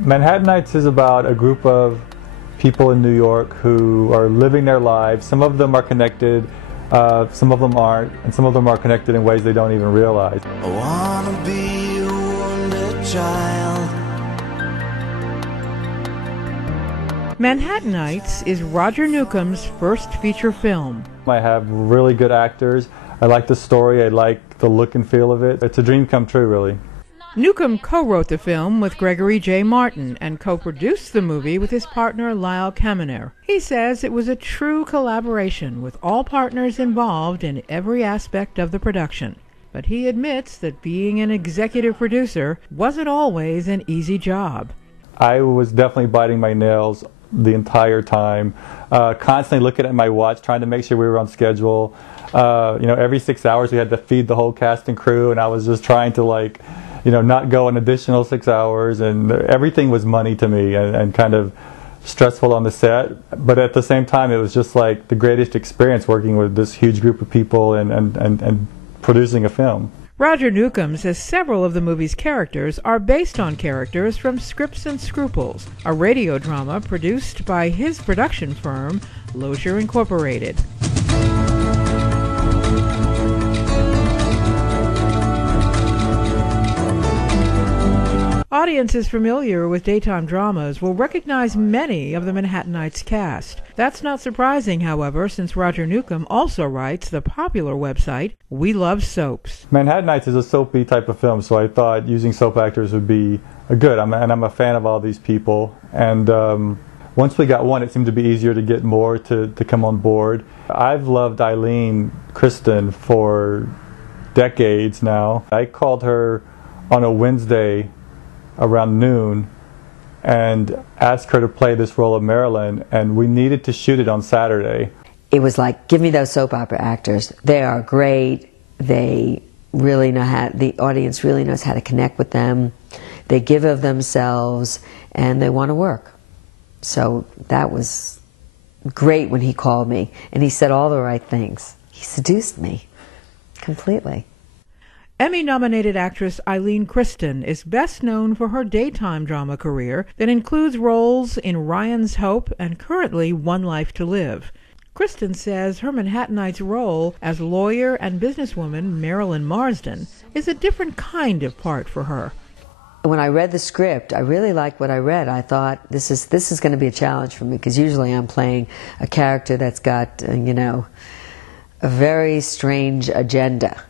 Manhattanites is about a group of people in New York who are living their lives. Some of them are connected, some of them aren't, and some of them are connected in ways they don't even realize. I wanna be a wonder child. Manhattanites is Roger Newcomb's first feature film. I have really good actors. I like the story. I like the look and feel of it. It's a dream come true, really. Newcomb co-wrote the film with Gregory J. Martin and co-produced the movie with his partner Lyle Kaminer. He says it was a true collaboration with all partners involved in every aspect of the production. But he admits that being an executive producer wasn't always an easy job. I was definitely biting my nails the entire time, constantly looking at my watch, trying to make sure we were on schedule. Every 6 hours we had to feed the whole cast and crew, and I was just trying to not go an additional 6 hours, and everything was money to me and kind of stressful on the set. But at the same time, it was just like the greatest experience working with this huge group of people and producing a film. Roger Newcomb says several of the movie's characters are based on characters from Scripts and Scruples, a radio drama produced by his production firm, Lozier Incorporated. Audiences familiar with daytime dramas will recognize many of the Manhattanites cast. That's not surprising, however, since Roger Newcomb also writes the popular website We Love Soaps. Manhattanites is a soapy type of film, so I thought using soap actors would be good. I'm a fan of all these people, and once we got one, it seemed to be easier to get more to come on board. I've loved Ilene Kristen for decades now. I called her on a Wednesday around noon and asked her to play this role of Marilyn, and we needed to shoot it on Saturday. It was like, give me those soap opera actors. They are great. They really know how, the audience really knows how to connect with them. They give of themselves and they want to work. So that was great when he called me, and he said all the right things. He seduced me completely. Emmy-nominated actress Ilene Kristen is best known for her daytime drama career that includes roles in Ryan's Hope and currently One Life to Live. Kristen says her Manhattanites role as lawyer and businesswoman Marilyn Marsden is a different kind of part for her. When I read the script, I really liked what I read. I thought, this is going to be a challenge for me, because usually I'm playing a character that's got, a very strange agenda.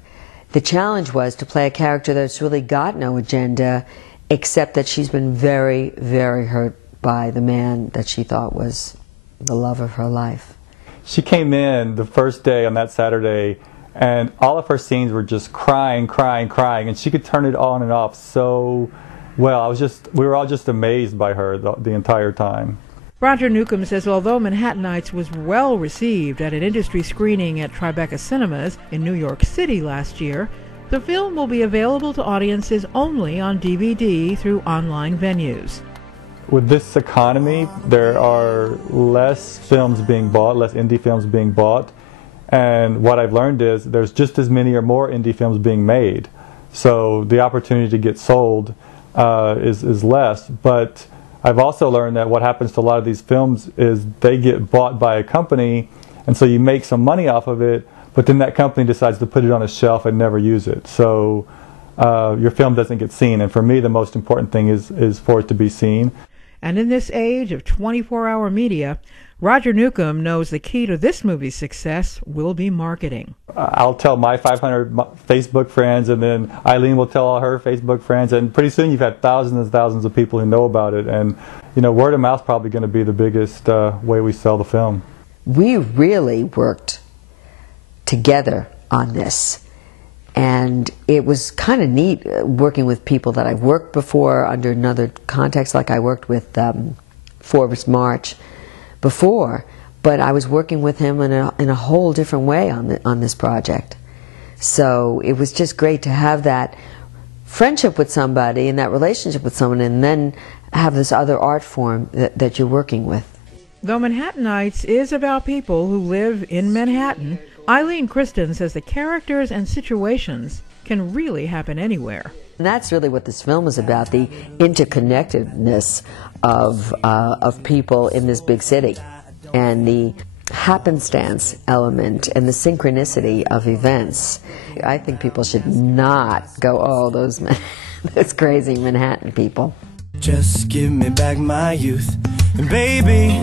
The challenge was to play a character that's really got no agenda, except that she's been very, very hurt by the man that she thought was the love of her life. She came in the first day on that Saturday, and all of her scenes were just crying, crying, crying, and she could turn it on and off so well. We were all just amazed by her the entire time. Roger Newcomb says although Manhattanites was well received at an industry screening at Tribeca Cinemas in New York City last year, the film will be available to audiences only on DVD through online venues. With this economy, there are less films being bought, less indie films being bought, and what I've learned is there's just as many or more indie films being made. So the opportunity to get sold is less, but I've also learned that what happens to a lot of these films is they get bought by a company, and so you make some money off of it, but then that company decides to put it on a shelf and never use it. So your film doesn't get seen, and for me the most important thing is for it to be seen. And in this age of 24-hour media, Roger Newcomb knows the key to this movie's success will be marketing. I'll tell my 500 Facebook friends, and then Ilene will tell all her Facebook friends, and pretty soon you've had thousands and thousands of people who know about it. And word of mouth is probably going to be the biggest way we sell the film. We really worked together on this, and it was kind of neat working with people that I've worked before under another context, like I worked with Forbes March before, but I was working with him in a whole different way on this project. So it was just great to have that friendship with somebody and that relationship with someone, and then have this other art form that you're working with. Though Manhattanites is about people who live in Manhattan, Ilene Kristen says the characters and situations can really happen anywhere. And that's really what this film is about, the interconnectedness of people in this big city, and the happenstance element and the synchronicity of events. I think people should not go, oh, those crazy Manhattan people. Just give me back my youth. And baby,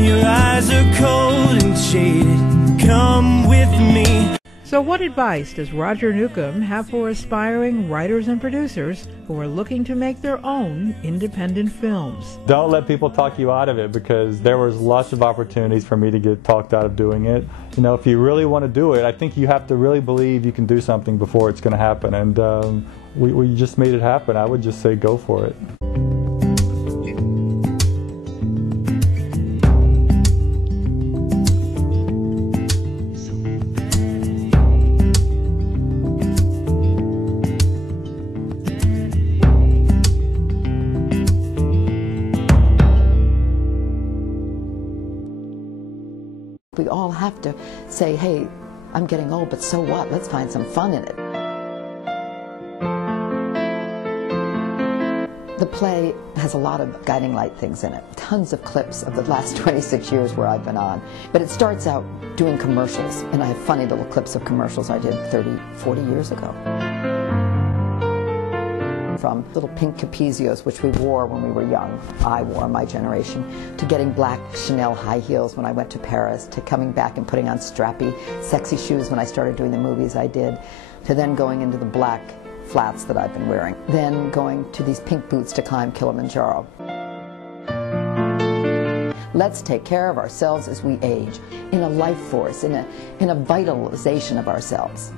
your eyes are cold and shaded. Come with me. So what advice does Roger Newcomb have for aspiring writers and producers who are looking to make their own independent films? Don't let people talk you out of it, because there was lots of opportunities for me to get talked out of doing it. You know, if you really want to do it, I think you have to really believe you can do something before it's going to happen. And we just made it happen. I would just say go for it. We all have to say, hey, I'm getting old, but so what? Let's find some fun in it. The play has a lot of guiding light things in it. Tons of clips of the last 26 years where I've been on. But it starts out doing commercials, and I have funny little clips of commercials I did 30, 40 years ago. From little pink Capezios, which we wore when we were young, I wore, my generation, to getting black Chanel high heels when I went to Paris, to coming back and putting on strappy, sexy shoes when I started doing the movies I did, to then going into the black flats that I've been wearing, then going to these pink boots to climb Kilimanjaro. Let's take care of ourselves as we age, in a life force, in a vitalization of ourselves.